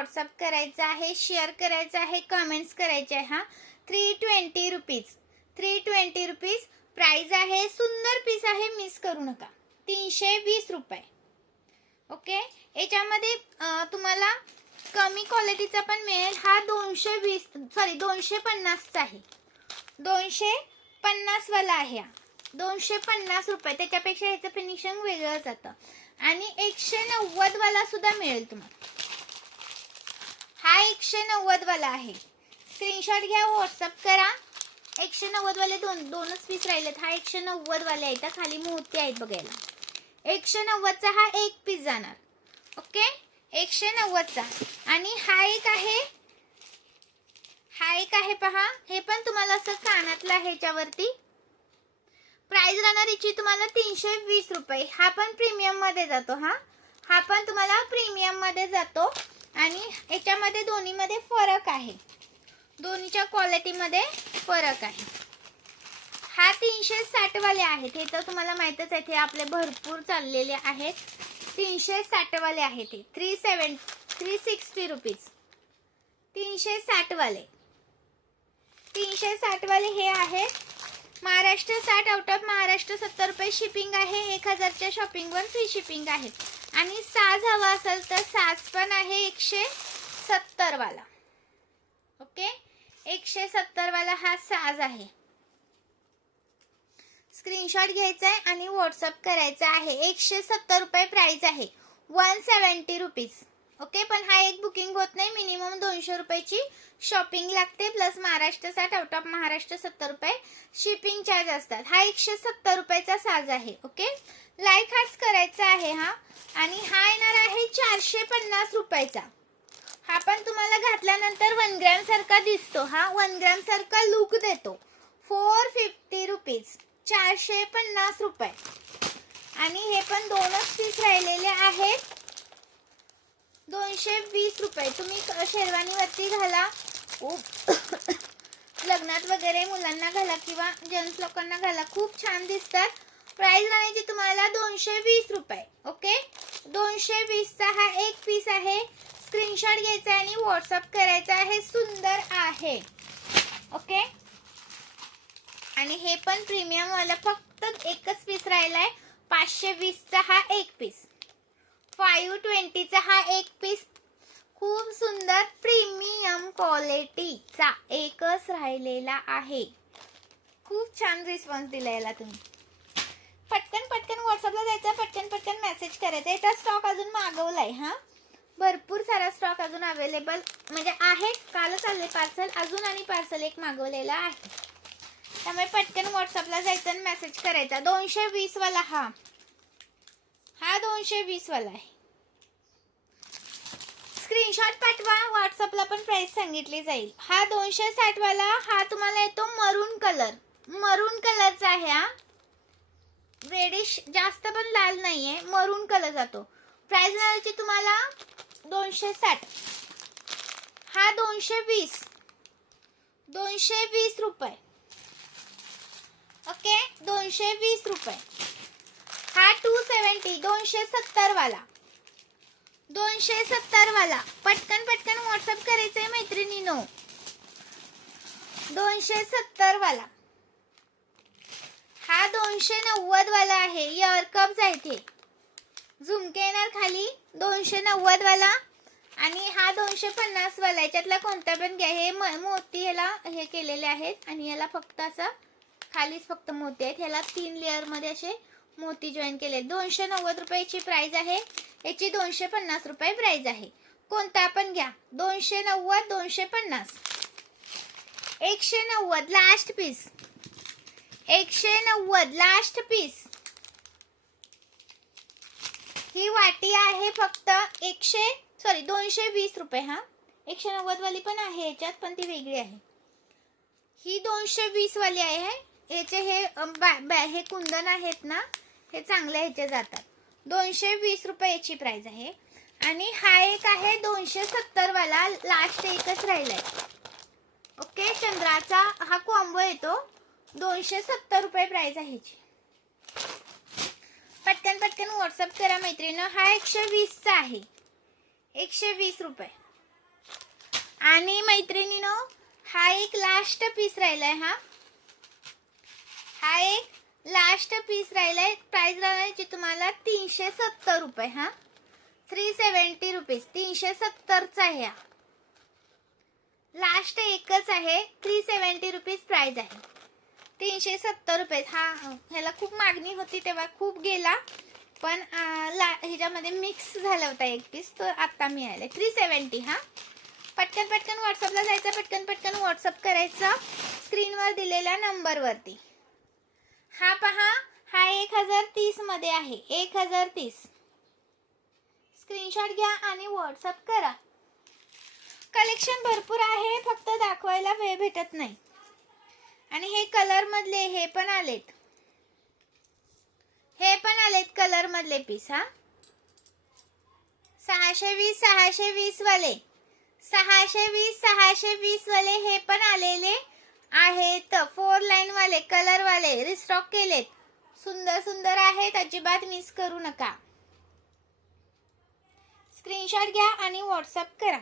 WhatsApp करायचा आहे, share करायचं आहे, कमेंट्स करायचे आहे. हा 320 रुपीज, 320 रुपीज प्राइस आहे. सुंदर पीस आहे, मिस करू नका. 320 रुपये. ओके, याच्यामध्ये तुम्हाला कमी क्वालिटीचा पण मिळेल. हा 250 चा आहे, 250 वाला आहे. 250 रुपये. त्याच्यापेक्षा ह्याचं फिनिशिंग वेगळं जातं. आणि 190 वाला सुद्धा मिळेल तुम्हाला. हा 190 वाला आहे. स्क्रीनशॉट घ्या, व्हॉट्सअप करा. 190 वाले दोनच पीस राहिलेत. हा 190 वाले आहेत. खाली मोती आहेत बघायला. 190 चा हा एक पीस जाणार. ओके, 190 चा. आणि हा एक आहे पहा. हे पण तुम्हाला असं कानातलं आहे. ह्याच्यावरती प्राइस राहणार याची तुम्हाला 320 रुपये. हा पण प्रीमियम मध्ये जातो. हा पण तुम्हाला प्रीमियम मध्ये जातो. आणि याच्यामध्ये दोन्हीमध्ये फरक आहे. दोन्हीच्या क्वालिटी मध्ये फरक आहे. हा 360 वाले आहेत. हे तर तुम्हाला माहितच आहे. हे आपले भरपूर चाललेले आहेत. 360 वाले आहेत. हे 360 रुपीज. 360 वाले, 360 वाले हे आहेत. महाराष्ट्र 60, आउट ऑफ महाराष्ट्र 70 रुपये शिपिंग आहे. 1000च्या शॉपिंगवर फ्री शिपिंग आहे. आणि साज हवा असेल तर साज पण आहे 170 वाला. ओके, 170 वाला हा साज आहे. स्क्रीनशॉट घ्यायचा आहे आणि व्हॉट्सअप करायचा आहे. 170 रुपये प्राइस आहे. 170 रुपीज. ओके, पण हा एक बुकिंग होत नाही. मिनिमम 200 रुपयाची शॉपिंग लागते. Plus Maharashtra 60, out of Maharashtra 70 रुपये शिपिंग चार्ज असतात. हा 170 रुपयाचा साज आहे. ओके, लाईक हार्ट्स करायचा आहे. हा आणि हा येणार आहे 450 रुपयाचा. हा पण तुम्हाला घातल्यानंतर 1 ग्रॅम सारखा दिसतो. हा 1 ग्रॅम सारखा लुक देतो. 450 रुपीज, 450 रुपये. आणि हे पण दोनच पीस राहिलेले आहेत. 220 रुपये. तुम्ही शेरवानीवरती घाला, लग्नात वगैरे मुलांना घाला किंवा जेंट्स लोकांना घाला, खूप छान दिसतात. प्राइस राहण्याची तुम्हाला 220 रुपये. ओके, 220 चा हा एक पीस आहे. स्क्रीनशॉट घ्यायचा आणि व्हॉट्सअप करायचा आहे. सुंदर आहे. ओके, आणि हे पण प्रीमियम वाला फक्त एकच पीस राहिलाय. 520 चा हा एक पीस. 520 चा हा एक पीस. खूप सुंदर प्रीमियम क्वालिटीचा एकच राहिलेला आहे. खूप छान रिस्पॉन्स दिला याला तुम्ही. पटकन व्हॉट्सअपला जायचं, पटकन मेसेज करायचा. याचा स्टॉक अजून मागवलाय. भरपूर सारा स्टॉक अजून अवेलेबल म्हणजे आहे. कालच आले पार्सल अजून, आणि पार्सल एक मागवलेला आहे. त्यामुळे पटकन व्हॉट्सअपला जायचं आणि मेसेज करायचा. 220 वाला हा 220 वाला आहे. स्क्रीनशॉट पाठवा, व्हॉट्सअपला पण प्राइस सांगितली जाईल. हा 260 वाला. हा तुम्हाला येतो मरून कलरचा आहे. हा रेडिश, जास्त पण लाल नाहीये, मरून कलर जातो. प्राइस मिळायची तुम्हाला 260. हा 220 रुपये. ओके, 220 रुपये. हा 270, 270 वाला, 270 वाला. पटकन व्हॉट्सअप करायचंय मैत्रिणींनो. 270 वाला. हा 290 वाला आहे. इयर कप्स आहेत. हे झुमके येणार खाली. 290 वाला. आणि हा 250 वाला. याच्यातला कोणता पण घ्या. हे मोती ह्याला हे केलेले आहेत. आणि याला फक्त असं खालीच फक्त मोती आहेत. ह्याला 3 लेअर मध्ये असे मोती जॉईन केले. 290 रुपयाची प्राइस आहे. याची 250 रुपये प्राइस आहे. कोणता पण घ्या. 290, 250, 190 लास्ट पीस. 190 last piece. ही वाटी आहे फक्त 220 रुपये. 190 वाली पण आहे याच्यात, पण ती वेगळी आहे. ही 220 वाली आहे. याचे हे कुंदन आहेत ना, हे चांगले ह्याचे जातात. 220 रुपये याची प्राइस आहे. आणि हा एक आहे 270 वाला. लास्ट एकच राहिलाय. ओके, चंद्राचा हा कॉम्बो येतो. 270 रुपये प्राइस आहे ह्याची. पटकन व्हॉट्सअप करा मैत्रिणी. हा 120 चा आहे. 120 रुपये. आणि मैत्रिणीनो, हा एक लास्ट पीस राहिलाय. हा एक लास्ट पीस राहिलाय. प्राइस राहण्याची तुम्हाला 370 रुपये. 370 रुपीज. 370चा आहे हा. लास्ट एकच आहे. 370 रुपीज प्राइस आहे. 370 रुपये. ह्याला खूप मागणी होती तेव्हा खूप गेला, पण ह्याच्यामध्ये मिक्स झाला होता एक पीस, तो आता मिळाले. 370. पटकन पटकन व्हॉट्सअपला जायचं, पटकन पटकन व्हॉट्सअप करायचं स्क्रीनवर दिलेल्या नंबरवरती. हा पहा, हा 1030 मध्ये आहे. 1030. स्क्रीनशॉट घ्या आणि व्हॉट्सअप करा. कलेक्शन भरपूर आहे, फक्त दाखवायला वेळ भेटत नाही. आणि हे कलर मधले हे पण आलेत. कलर मधले पीस. 620 वाले, 620 वाले हे पण आलेले आहेत. 4 लाईन वाले कलर वाले रिस्टॉक केलेत. सुंदर सुंदर आहेत, अजिबात मिस करू नका. स्क्रीनशॉट घ्या आणि व्हॉट्सअप करा.